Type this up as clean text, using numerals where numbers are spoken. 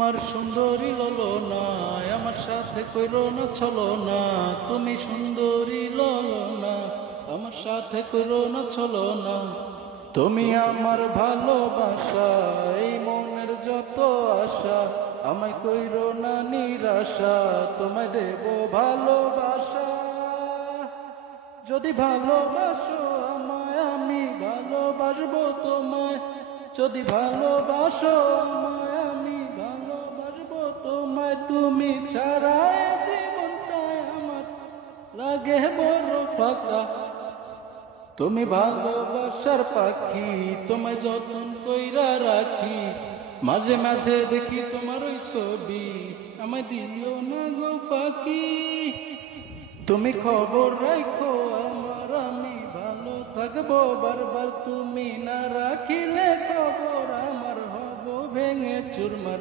আমার সুন্দরী ললনা, আমার সাথে কইরো না চলো না। তুমি সুন্দরী ললনা, আমার সাথে কইরো না চলো না। তুমি আমার ভালোবাসা, এই মনের যত আশা, আমায় কইরো না নিরাশা, তোমায় দেব ভালোবাসা। যদি ভালোবাসো আমায়, আমি ভালোবাসবো তোমায়। যদি ভালোবাসো আমায়, আমি ভালোবাসবো তোমায়। তুমি ছাড়া এ জীবনটায় আমার লাগে বড় ফাঁকা। তুমি ভালোবাসার পাখি, তোমায় যতন কইরা রাখি। মাঝে মাঝে দেখি তোমার ওই ছবি, আমায় দিও না গো পাখি। তুমি খবর রাখো আমার, আমি ভালো থাকবো বারবার। তুমি না রাখিলে খবর আমার হব ভেঙে চুরমার।